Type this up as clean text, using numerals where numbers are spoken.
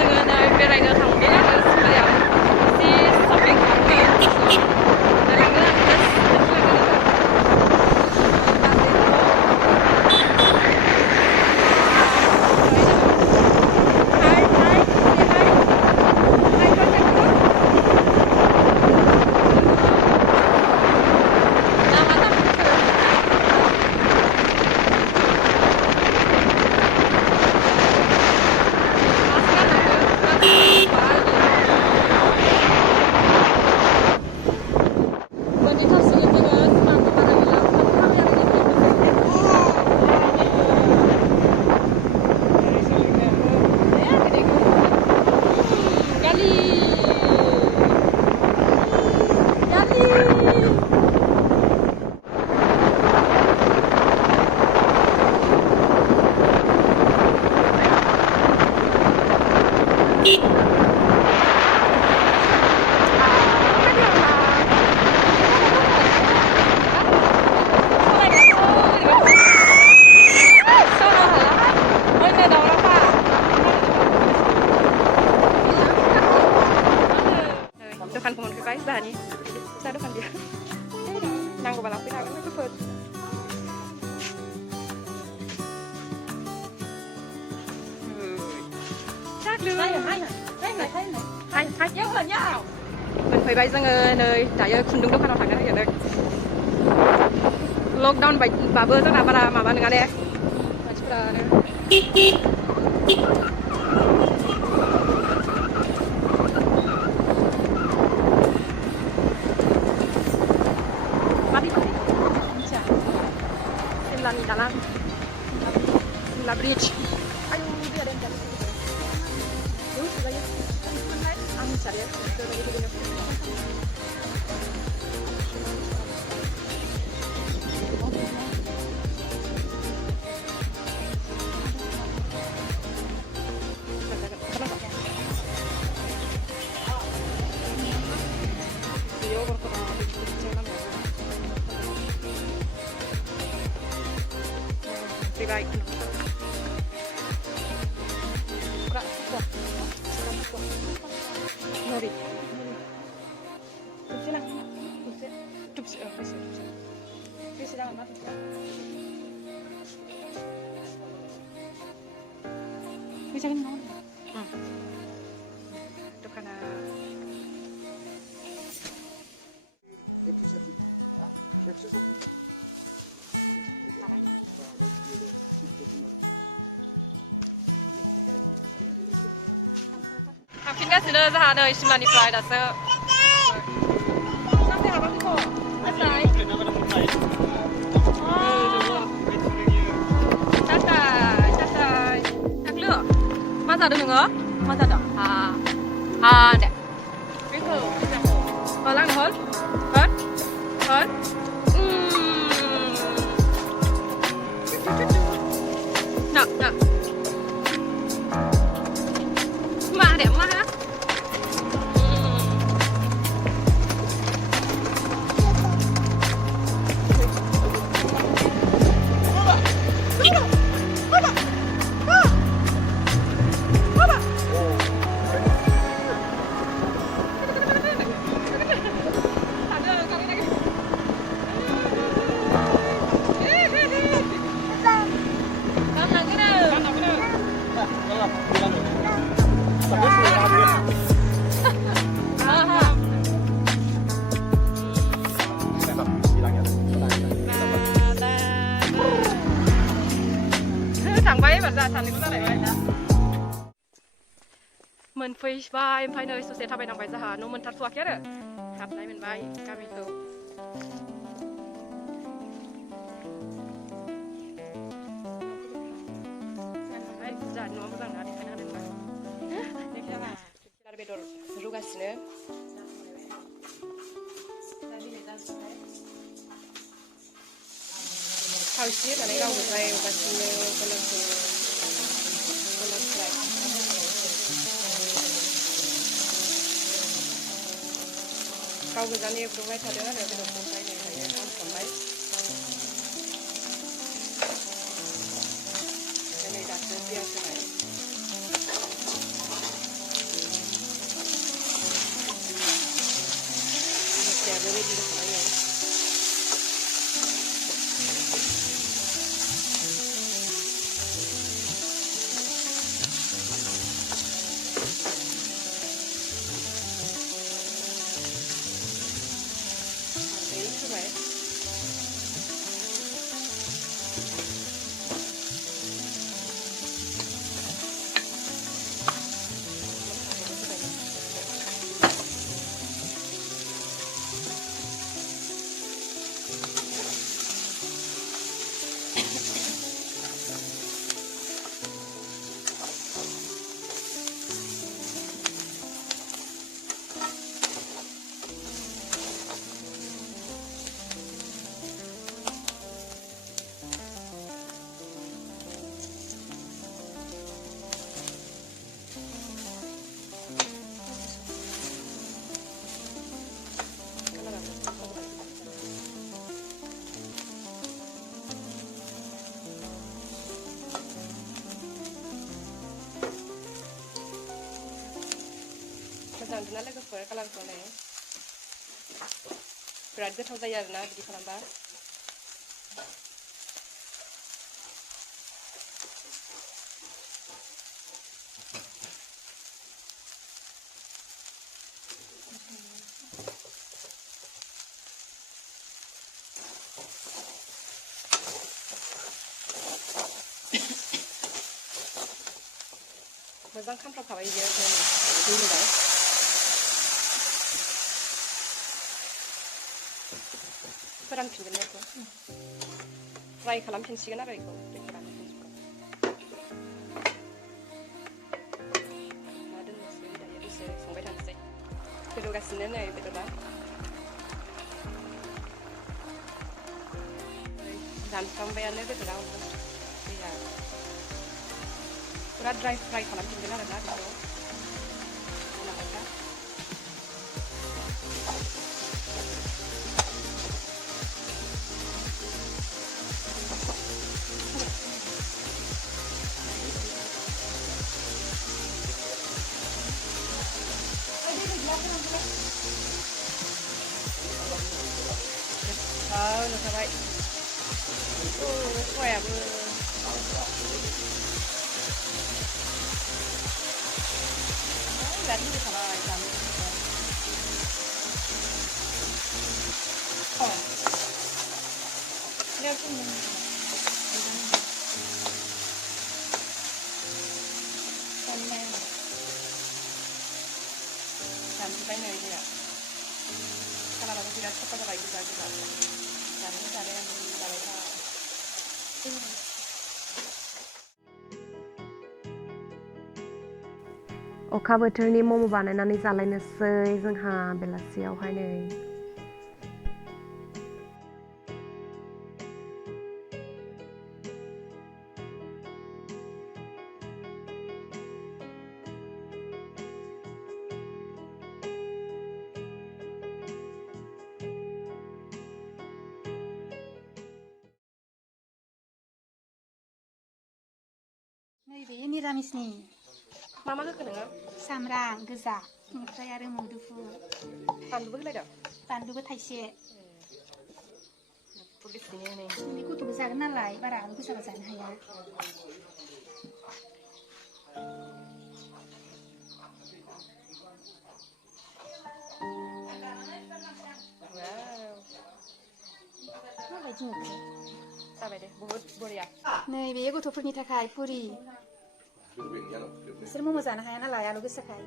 जोङो नै बेरायनो थांबाय आरो सिमलायाव एसे शपिं खालामगोन नायलांगोन आं depanku mau guys, dah nih. Saya depan dia. Nanggu balap pindah kan cepet. Chắc luôn. Hai nhớ là nhau. Mình phải bay ra nơi tại kun đứng đâu kan thằng cái này được. Lockdown bà bơ chắc là bà mà đừng ăn đấy. Di dalam Simla Bridge. Ayo dia ada yang jalan. Terus lagi. Amin cari ya. Baik. Mari. Sini. Tuh sih. Bisa jangan mati. Bisa kan mau? Itu karena Pindah sini saja ada Simla ni Pride ada. Nanti apa tu? Santai. Santai. Tak lu. Masa ada nengok? Masa ada. Dek. Itu. Holang hol. Hol. Nak. Mak dek, mak. Thằng váy mà ra thằng này cũng này vậy. Mình phải vai phải nơi số xe tháp bay nằm bay ra hà nó mình thắt suốt hết rồi. Tháp này mình vai cam itu. Ay jangan mau pasang dari sana dan bang. Ini kita lah. Kita bedor rugas sini. Kalau sih karena kau berlai kasihnya kalau kau berani berlai tadi kan ada berlai tadi ni kan sampai. Ini dah terbiasa. मम'आबो ready जाखाबाय आरो होबाय मोजां नुना लोगोफोर कालारखौलाय बिराद गोथाव जायो आरोना बिदि खालामबा मोजां खामफ्रामखाबाय बियो दै होबाय फोरानफिनगोन बेखौ फ्राय खालामफिनसिगोन आरो बेखौ दैखौ रानहोफिनसिगोन मा दोननोसै दायो दसे संबाय थानोसै गोदौगासिनो नै बेदरा रानफ्रामबायानो बेदरा दैया पूरा ड्राई फ्राई खालामफिनगोन आरोना बेखौ उनावहाय नुखाबाय सबायाबो बिराद लुबैखाबाय जानो जानोबाय नै जोंहा कालाराबो बिराद साफा जाबाय गोजा गोजा जानाया जाबाय था अखा बोथोरनि मम' बानायनानै जालायनोसै जोंहा बेलासियावहाय नै नैबे निरामिसनि मा होखो नोङो सामब्राम गोजा ओमफ्राय आरो मुदुफुल बानलुबो होलायदों बानलुबो थाइसे बेसेनो बे गथ'बो जागोन नालाय बारा आलु गोसाबा जानो हाया माबायदि नुखो जाबाय दे बहुत बरिया नै बे गथ'फोरनि थाखाय पुरि बिसोर मम' जानो हाया नालाय आलु गोसाखाय